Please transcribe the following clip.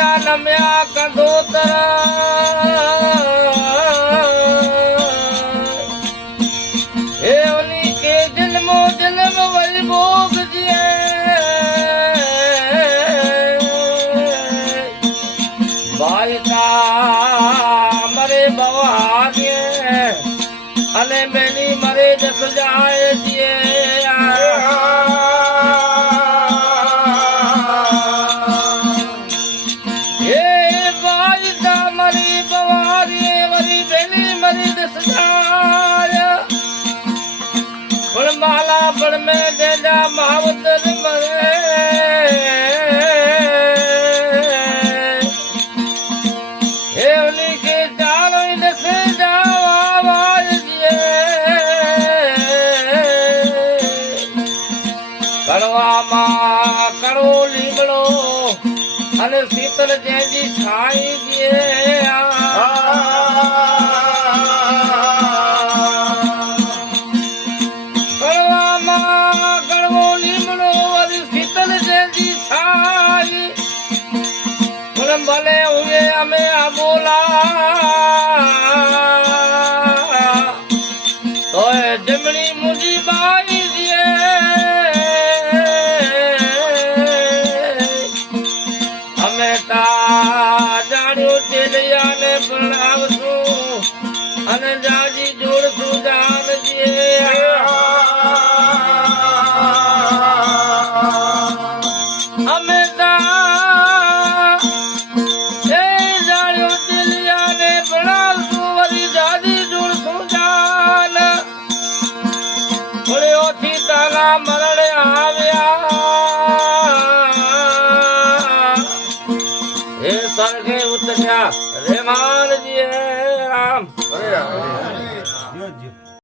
जा नम्या कंदोतरा हे उन्हीं के जन्मो जन्म वही भोग दिए भाई का मरे बवागे अने मैनी मरे जस जाए दिए माला पर में देजा महावतर मरे हे उन्हीं के चारों ही दसे जाओ आवाज दिए कड़वा माँ कड़ो लीमड़ो अने शीतल जैसी छाई दिए भले हुए हमें बोला तो जमनी मुझी बाई दिए हमें ता जानियो चेलिया ने प्रणाम सू अने जाजी जोड़ सू जान दिए हमें ता मरण आव्या हे स्वर्गे उतर्या रे मां